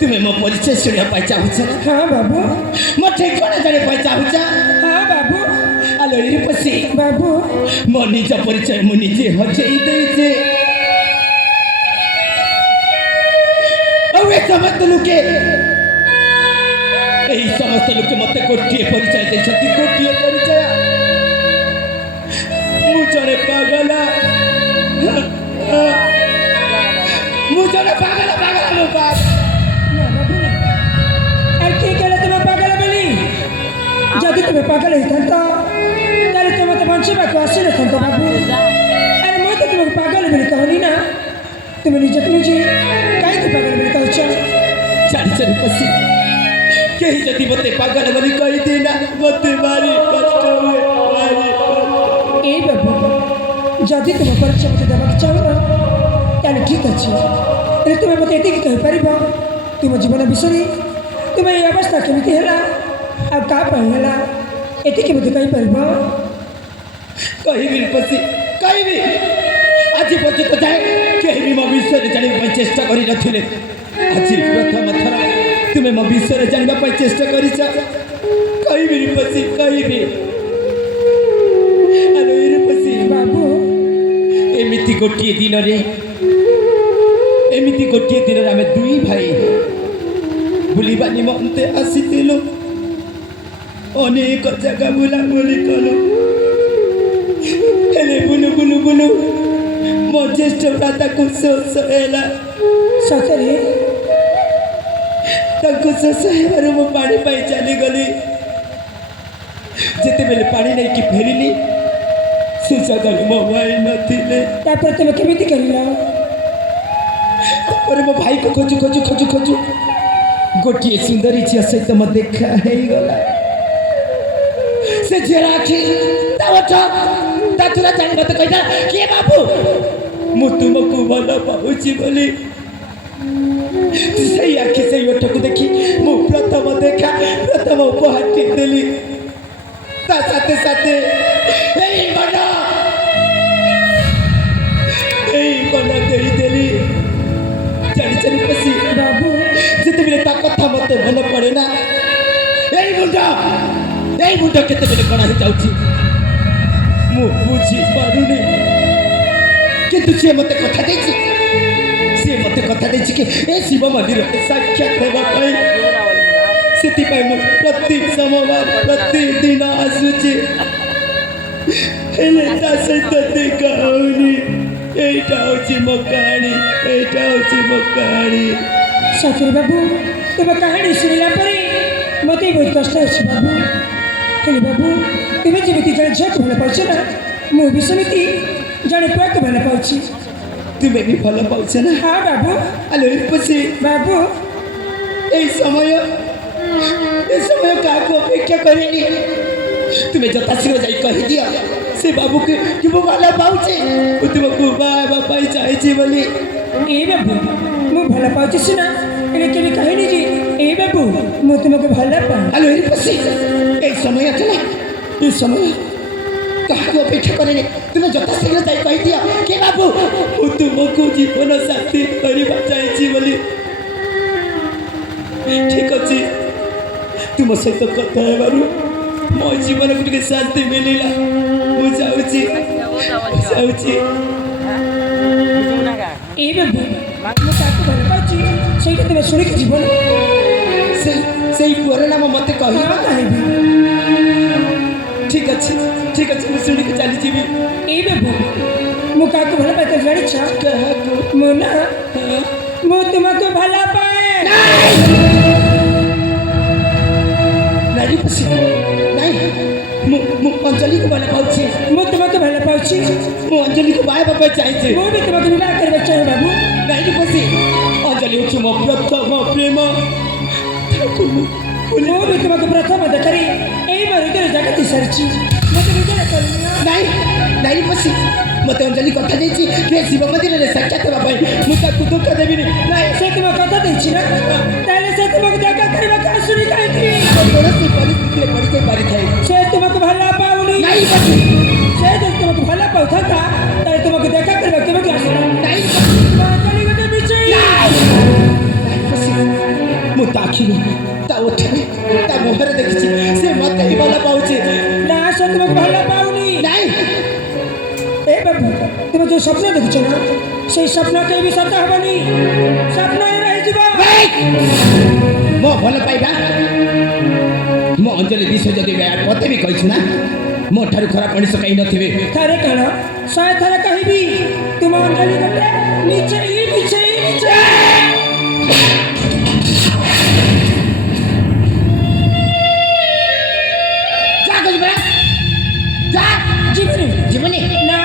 तुम्हें मो परिचय सुनिया पाई चाहूछ हाँ बाबू मो ठिकाना जाने पाई चाहूछ हाँ बाबू आलो इरपसी बाबू मो निज परिचय मु निजे हजेई देइछे अवे समस्त लोके एही समस्त लोके मते गोटिए परिचय देछथि गोटिए परिचय मु जने पागला मुझे पागल पागल लो बाप ना बाबू अरे के कहले तुम्हें पागल बोली जदि तुम्हें पागल ही था ताले तुम मत बंचबा को आसी न था बाबू अरे मैं तो तुम्हें पागल बोली कहली ना तुम निजे मुझे काहे के पागल बोली कहछ चल चल पसी केही जदि मते पागल बोली कहि देना मते मारी कष्ट हुए मारी ए बाबू जदि तुम परिचय मते देबा चाहो ताले ठीक अच्छे तुम्हें मत ये कही पार तुम जीवन विषय तुम ये अवस्था केमी है ये मत कहीपर कहि पसी कहि आज पर्यटन जाए कहीं मो विषय जानवाई चेष्टा कर आज प्रथम थर तुम्हें मो विषय जानवाई चेष्टा करी पसी कहि बाबू एमती गोटे दिन एमती गोटे दिन आम दुई भाई बुलवा निमंते आसीलु अनेक जगह बुलाबुली कलु बुलु बुलु बुलु मो ज्येष्ठ भ्राता को शोष है सतरे शोष है मो पानी पाई चली गली जिते बेले पानी नहीं कि फेरिली से जगह मो भाई नथिले तुम केमिति करला और मो भाई को खोजु खोजु खोजु खोजु गोटे सुंदरी झील सहित मो देखा है गला से झीलाखी ताथुरा जान मत कहना के बाबू मु तुमको भल पाऊची बोली से आखि से ओठ को देखी मु प्रथम देखा प्रथम उपहार ठीक देली ता साथे साथे एई मन देई देली चली चली पसी बाबू जिते बेले ता कथा मते भल पड़े ना एई मुंडा केते बेले कणा हो जाउची मु बुझी पारुनी किंतु से मते कथा देछि से मते कथा देछि कि ए शिव मंदिर साक्षात हेबा पई सेति पई मु प्रति सोमवार प्रतिदिन आसुची हेले ता सहित देखा होनी एटा होची मो कहानी एटा होची मो कहानी सतरे बाबू तुम कहानी शुणिला परे मत बहुत कष्ट अच्छे बाबू हेले बाबू तुम्हें जमी जड़े झील को भल पाच ना मुझे सेमती जड़े पुआ को भल पाची तुम्हें भी भल पाच ना हाँ बाबू आलो पसी बाबू ए समय क्या अपेक्षा करेनी तुम्हें जताशीघ्र जा कही दिया से बाबू के कि मो भल पाऊे तुमको बाबा चाहिए बोली ए बाबू मु भल पाउछि सिना एले केबे कहनी जी ए बाबू मु तुमके भल पा हेलो एरी पसी ए समय चला ए समय काहको अपेक्षा करे तुम जता शीघ्र जाई कहि दिया के बाबू मु तुमको जीवन साथी परिबा चाहछि बोली ठीक अछि तुम सहित कथा हेबारु मो जीवन को टिके शांति मिलिला मु जाउछि ए बाबू मु ताको भल पाउछि सेटा तबे सुनि के जीवन से परिणाम मते कहि हां कहबी ठीक अछि मु सुनि के चली जीवी ए बाबू मु काको भल पाते जानि छ कहको मु ना मु तुमको भल पाए नारी पसी नहीं मु अंजलि को भल पाउछि मु तुमको भल पाउछि मु अंजलि को बाय बाबा चाहिए मु भी तुमको विवाह करबे चाहे बाबू नारी पसी अंजलि होछि मो प्रथम प्रेम ताको मु भी तुमको प्रथम देखरी ए मरुदर जगत सरछि मते विचार करनिया नहीं पसी मते अंजलि कथा देछि के शिव मंदिर रे साक्षात हेबा पई मु ताको दुख देबिनी नहीं से तुम कथा दैछि ना ताले से तुमको देखा करबा का सुनि काइथि कौनसी परिस्थिति रे पड़ी जाई पारि थाए से तुमको भला पाउनी नहीं पसी से तुमको भला पाउथा ताले तुमको देखा करबा केबे के आसला नहीं मातली गटे बिचई पसी मु ताखिनी ता ओठे ता मोहरे देखछि से मते ही भला पाउछि ना से तुमको भला पाउनी नहीं ए बाबू तुम जो सपना देखछ ना से सपना के भी सत्य हबनी सपना ही रह जीवा मो भल पाइबा मो अंजलि विषय जदि पते भी कहिछु ना मो ठारू खराब मनीष कहीं नथिबे थारे कण सय थारे कहबी तुम अंजलि गटे नीचे